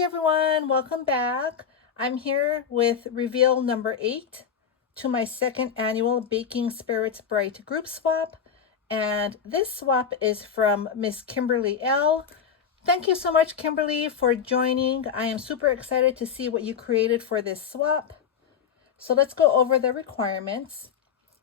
Hey everyone, welcome back. I'm here with reveal number 8 to my second annual Baking Spirits Bright group swap. And this swap is from Miss Kimberly L. Thank you so much, Kimberly, for joining. I am super excited to see what you created for this swap. So let's go over the requirements.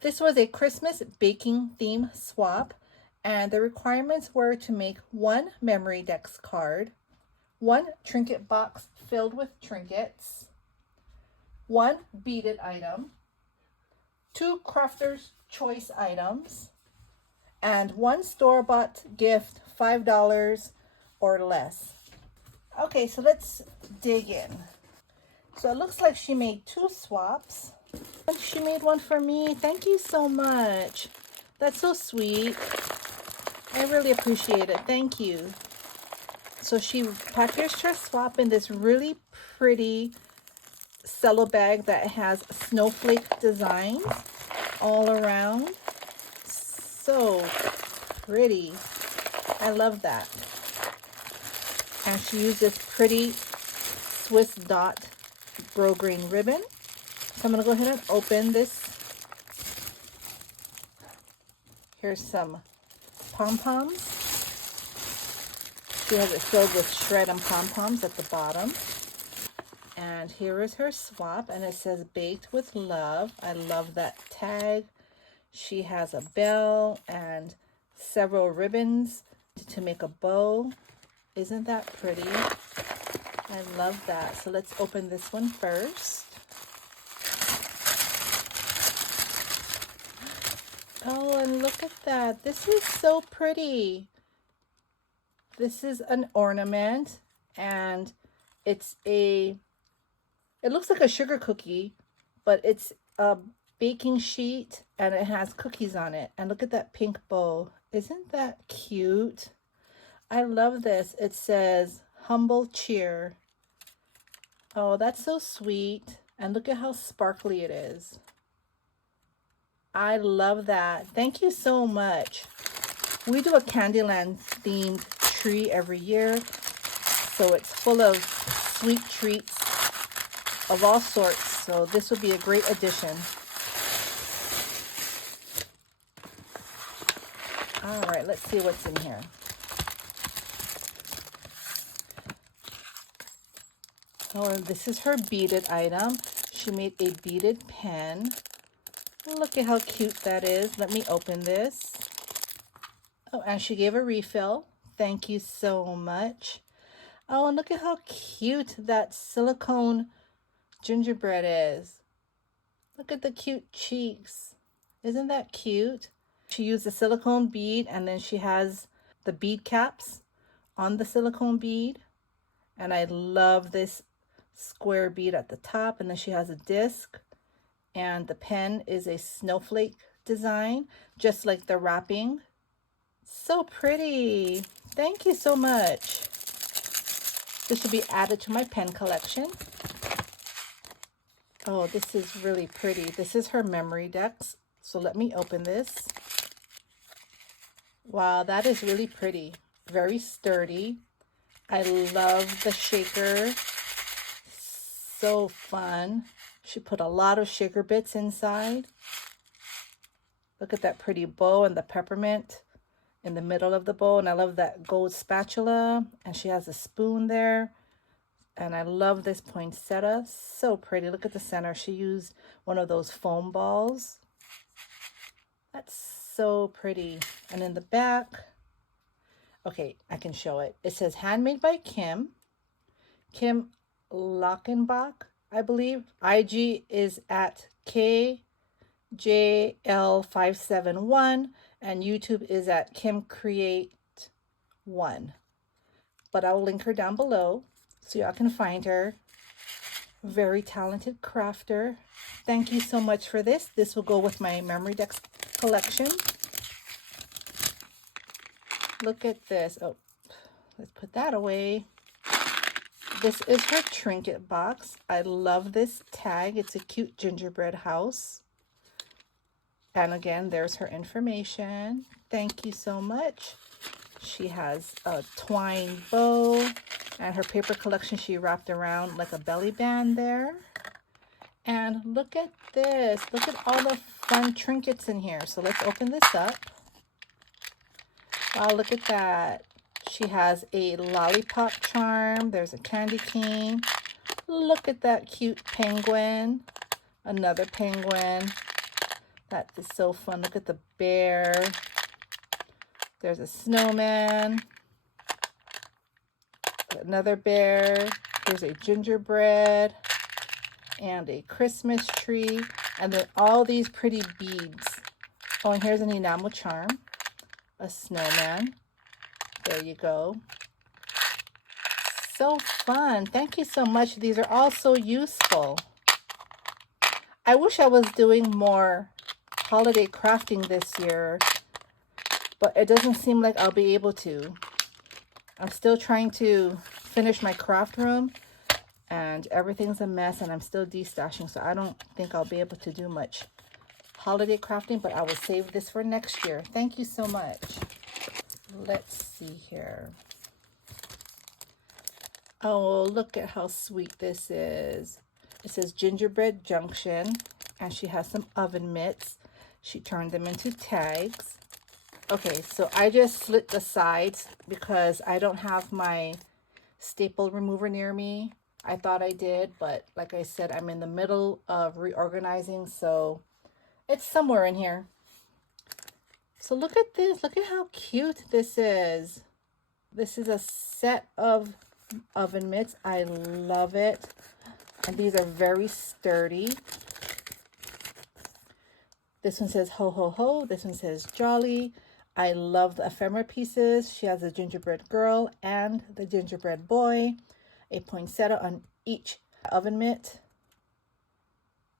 This was a Christmas baking theme swap, and the requirements were to make one memory dex card, one trinket box filled with trinkets, one beaded item, two crafter's choice items, and one store-bought gift, $5 or less. Okay, so let's dig in. So it looks like she made two swaps. She made one for me. Thank you so much. That's so sweet. I really appreciate it. Thank you. So she packaged her swap in this really pretty cello bag that has snowflake designs all around. So pretty. I love that. And she used this pretty Swiss dot grosgrain ribbon. So I'm going to go ahead and open this. Here's some pom-poms. She has it filled with shred and pom-poms at the bottom. And here is her swap, and it says baked with love. I love that tag. She has a bell and several ribbons to make a bow. Isn't that pretty? I love that. So let's open this one first. Oh, and look at that. This is so pretty. This is an ornament, and it looks like a sugar cookie, but it's a baking sheet and it has cookies on it. And look at that pink bow. Isn't that cute? I love this. It says humble cheer. Oh, that's so sweet. And look at how sparkly it is. I love that. Thank you so much. We do a Candyland themed tree every year, so it's full of sweet treats of all sorts. So this would be a great addition. All right, let's see what's in here. Oh, and this is her beaded item. She made a beaded pen. Look at how cute that is. Let me open this. Oh, and she gave a refill. Thank you so much. Oh, and look at how cute that silicone gingerbread is. Look at the cute cheeks. Isn't that cute? She used a silicone bead, and then she has the bead caps on the silicone bead. And I love this square bead at the top, and then she has a disc. And the pen is a snowflake design, just like the wrapping. So pretty. Thank you so much. This should be added to my pen collection. Oh, this is really pretty. This is her memory dex. So let me open this. Wow, that is really pretty. Very sturdy. I love the shaker. So fun. She put a lot of shaker bits inside. Look at that pretty bow and the peppermint in the middle of the bowl. And I love that gold spatula. And she has a spoon there. And I love this poinsettia. So pretty. Look at the center. She used one of those foam balls. That's so pretty. And in the back, okay, I can show it. It says handmade by Kim Lockenbach, I believe. IG is at KJL571, and YouTube is at KimCreate1. But I'll link her down below so y'all can find her. Very talented crafter. Thank you so much for this. This will go with my memory dex collection. Look at this. Oh, let's put that away. This is her trinket box. I love this tag. It's a cute gingerbread house. And again, there's her information. Thank you so much. She has a twine bow And her paper collection she wrapped around like a belly band there. And look at this. Look at all the fun trinkets in here. So let's open this up. Wow, look at that. She has a lollipop charm. There's a candy cane. Look at that cute penguin. Another penguin. That is so fun. Look at the bear. There's a snowman. Another bear. Here's a gingerbread and a Christmas tree, and then all these pretty beads. Oh, and here's an enamel charm, a snowman. There you go. So fun. Thank you so much. These are all so useful. I wish I was doing more holiday crafting this year, but it doesn't seem like I'll be able to. I'm still trying to finish my craft room, and everything's a mess, and I'm still destashing, so I don't think I'll be able to do much holiday crafting, but I will save this for next year. Thank you so much. Let's see here. Oh, look at how sweet this is. It says Gingerbread Junction, and she has some oven mitts. She turned them into tags. Okay, so I just slit the sides because I don't have my staple remover near me. I thought I did, but like I said, I'm in the middle of reorganizing, so it's somewhere in here. So look at this. Look at how cute this is. This is a set of oven mitts. I love it. And these are very sturdy. This one says ho ho ho. This one says jolly. I love the ephemera pieces. She has a gingerbread girl and the gingerbread boy. A poinsettia on each oven mitt.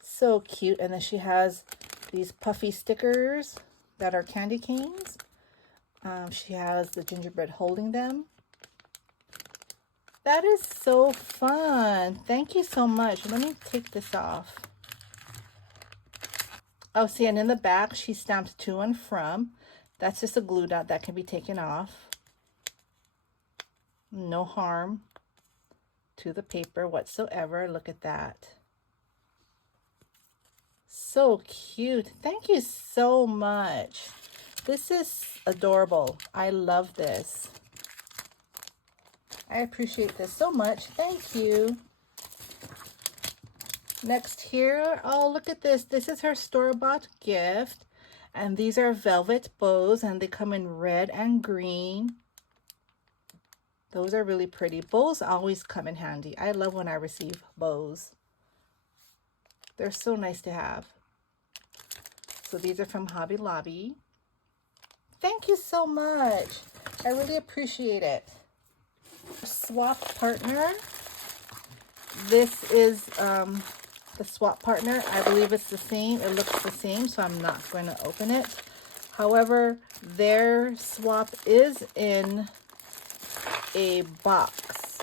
So cute. And then she has these puffy stickers that are candy canes. She has the gingerbread holding them. That is so fun. Thank you so much. Let me take this off. Oh, see, and in the back, she stamped to and from. That's just a glue dot that can be taken off. No harm to the paper whatsoever. Look at that. So cute. Thank you so much. This is adorable. I love this. I appreciate this so much. Thank you. Next here, oh, look at this. This is her store-bought gift. And these are velvet bows, and they come in red and green. Those are really pretty. Bows always come in handy. I love when I receive bows. They're so nice to have. So these are from Hobby Lobby. Thank you so much. I really appreciate it. Swap partner. This is the swap partner. I believe it's the same. It looks the same, so I'm not going to open it. However, their swap is in a box,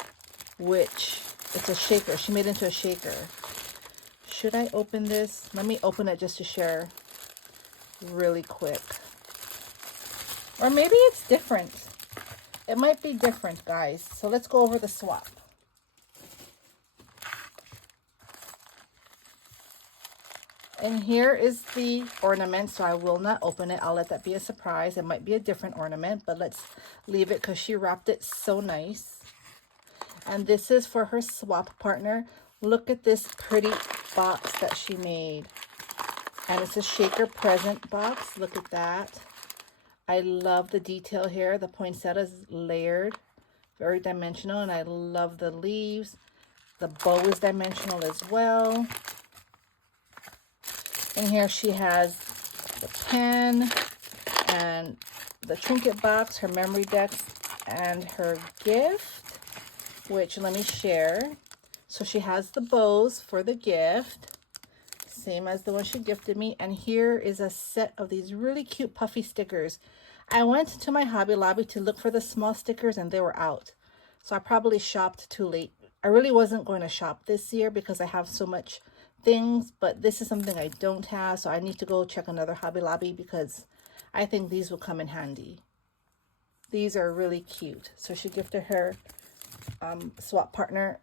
which it's a shaker. She made it into a shaker. Should I open this? Let me open it just to share really quick. Or maybe it's different. It might be different, guys. So let's go over the swap. And here is the ornament, so I will not open it. I'll let that be a surprise. It might be a different ornament, but let's leave it because she wrapped it so nice. And this is for her swap partner. Look at this pretty box that she made. And it's a shaker present box. Look at that. I love the detail here. The poinsettia is layered, very dimensional, and I love the leaves. The bow is dimensional as well. And here she has the pen and the trinket box, her memory decks, and her gift, which let me share. So she has the bows for the gift, same as the one she gifted me. And here is a set of these really cute puffy stickers. I went to my Hobby Lobby to look for the small stickers and they were out. So I probably shopped too late. I really wasn't going to shop this year because I have so much things, but this is something I don't have, so I need to go check another Hobby Lobby because I think these will come in handy. These are really cute. So she gifted her swap partner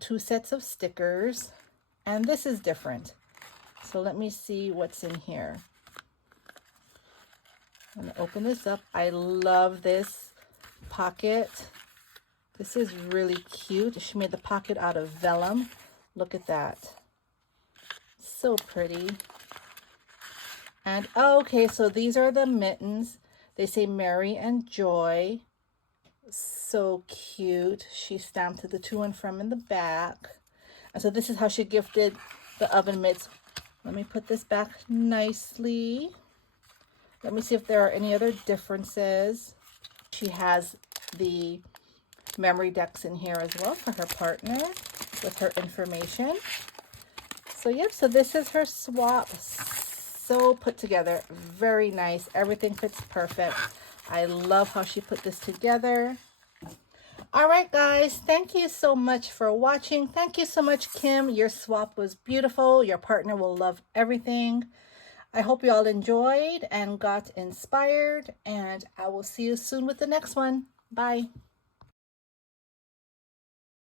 2 sets of stickers, and this is different. So let me see what's in here. I'm going to open this up. I love this pocket. This is really cute. She made the pocket out of vellum. Look at that. So pretty. And okay, so these are the mittens. They say Mary and Joy. So cute. She stamped the to and from in the back. And so this is how she gifted the oven mitts. Let me put this back nicely. Let me see if there are any other differences. She has the memory decks in here as well for her partner with her information. So yep, so this is her swap. So put together, very nice. Everything fits perfect. I love how she put this together. All right, guys, thank you so much for watching. Thank you so much, Kim. Your swap was beautiful. Your partner will love everything. I hope you all enjoyed and got inspired, and I will see you soon with the next one. Bye.